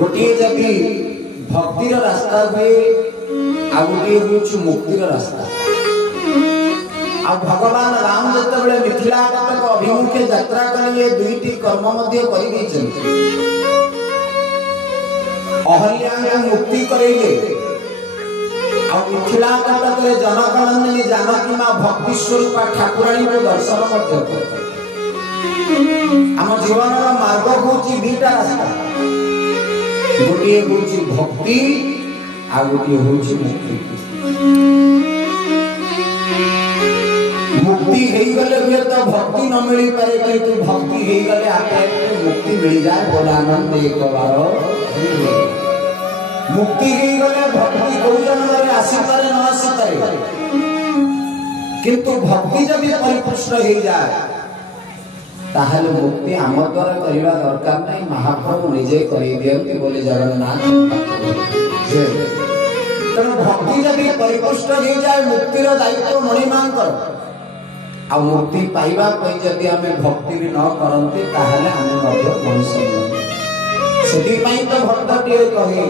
गोटे जदि भक्तिर रास्ता हुए आ गोटे हूँ मुक्तिर रास्ता। आ भगवान राम जिते मिथिला कटक अभिमुखे यात्रा कले दुईटी कर्म अहल्या मुक्ति करेले आ मिथिला कटक जनकनंदिनी जानकी माँ भक्ति स्वरूपा ठाकुराणी को दर्शन आम जीवन मार्ग हूँ दीटा रास्ता गोटे हूँ भक्ति आ गोटे हूँ मुक्ति। मुक्ति हो गले हुए तो भक्ति न मिल पारे किंतु भक्ति हो गले आपे मुक्ति मिल जाए। बोलानंद एक बार मुक्ति हो गले भक्ति को जन्म आसीपारे न आसीपारे किंतु भक्ति जब परिपुष्ट हो जाए ताहले मुक्ति आम द्वारा करवा दरकार नहीं। महाप्रभु निजे कर दियंती बोले जगन्नाथ। तेणु भक्ति जब परिपुष्ट हो जाए मुक्तिर दायित्व मणिमांकर आ मुक्ति पाइबा जदि आम भक्ति भी न करते ताहले आम मनुष्य। से तो भक्तटीए कहे